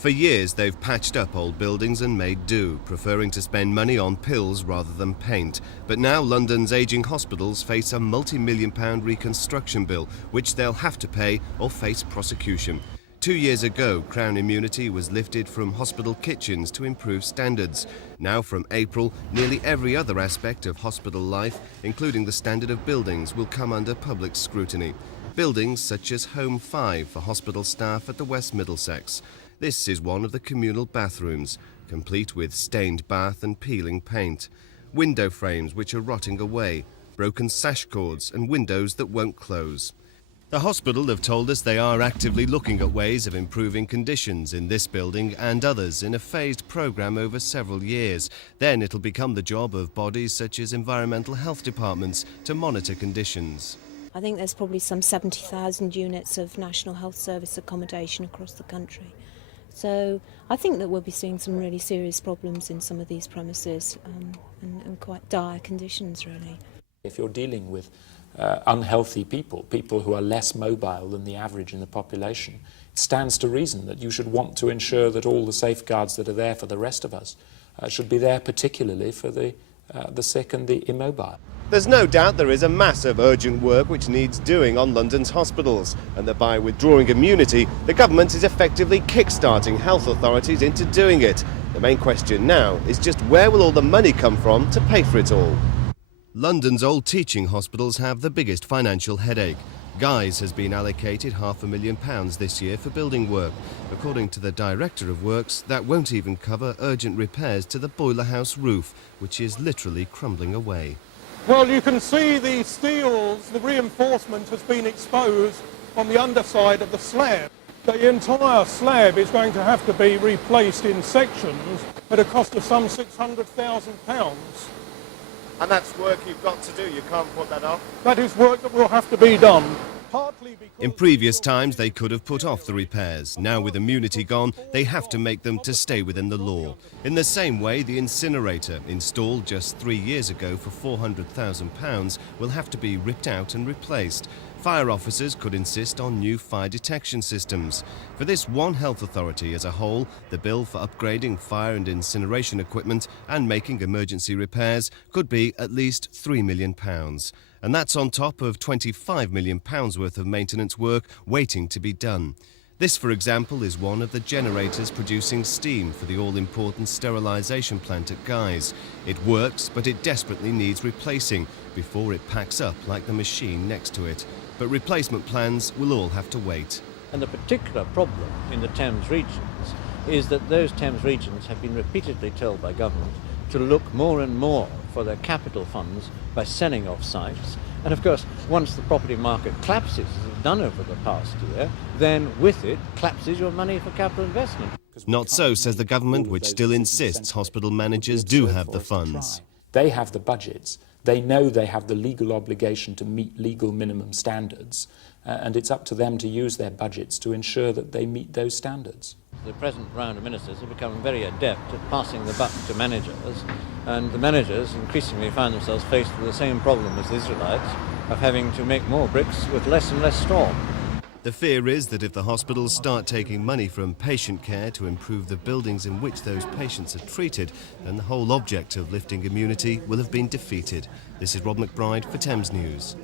For years they've patched up old buildings and made do, preferring to spend money on pills rather than paint. But now London's ageing hospitals face a multi-million-pound reconstruction bill, which they'll have to pay or face prosecution. 2 years ago, Crown immunity was lifted from hospital kitchens to improve standards. Now from April, nearly every other aspect of hospital life, including the standard of buildings, will come under public scrutiny. Buildings such as Home 5 for hospital staff at the West Middlesex. This is one of the communal bathrooms, complete with stained bath and peeling paint. Window frames which are rotting away, broken sash cords and windows that won't close. The hospital have told us they are actively looking at ways of improving conditions in this building and others in a phased programme over several years. Then it'll become the job of bodies such as environmental health departments to monitor conditions. I think there's probably some 70,000 units of National Health Service accommodation across the country. So I think that we'll be seeing some really serious problems in some of these premises and quite dire conditions, really. If you're dealing with unhealthy people who are less mobile than the average in the population, it stands to reason that you should want to ensure that all the safeguards that are there for the rest of us should be there, particularly for the sick and the immobile. There's no doubt there is a mass of urgent work which needs doing on London's hospitals, and that by withdrawing immunity, the government is effectively kick-starting health authorities into doing it. The main question now is just where will all the money come from to pay for it all? London's old teaching hospitals have the biggest financial headache. Guy's has been allocated £500,000 this year for building work. According to the Director of Works, that won't even cover urgent repairs to the boiler house roof, which is literally crumbling away. Well, you can see the steels, the reinforcement has been exposed on the underside of the slab. The entire slab is going to have to be replaced in sections at a cost of some £600,000. And that's work you've got to do, you can't put that off? That is work that will have to be done. In previous times they could have put off the repairs. Now with immunity gone, they have to make them to stay within the law. In the same way, the incinerator, installed just 3 years ago for £400,000, will have to be ripped out and replaced. Fire officers could insist on new fire detection systems. For this one health authority as a whole, the bill for upgrading fire and incineration equipment and making emergency repairs could be at least £3 million. And that's on top of £25 million worth of maintenance work waiting to be done. This, for example, is one of the generators producing steam for the all-important sterilisation plant at Guy's. It works, but it desperately needs replacing before it packs up like the machine next to it. But replacement plans will all have to wait. And the particular problem in the Thames regions is that those Thames regions have been repeatedly told by government to look more and more for their capital funds by selling off sites. And of course, once the property market collapses, as it's done over the past year, then with it collapses your money for capital investment. Not so, says the government, which still insists hospital managers do have the funds. They have the budgets. They know they have the legal obligation to meet legal minimum standards, and it's up to them to use their budgets to ensure that they meet those standards. The present round of ministers have become very adept at passing the buck to managers, and the managers increasingly find themselves faced with the same problem as the Israelites of having to make more bricks with less and less straw. The fear is that if the hospitals start taking money from patient care to improve the buildings in which those patients are treated, then the whole object of lifting immunity will have been defeated. This is Rob McBride for Thames News.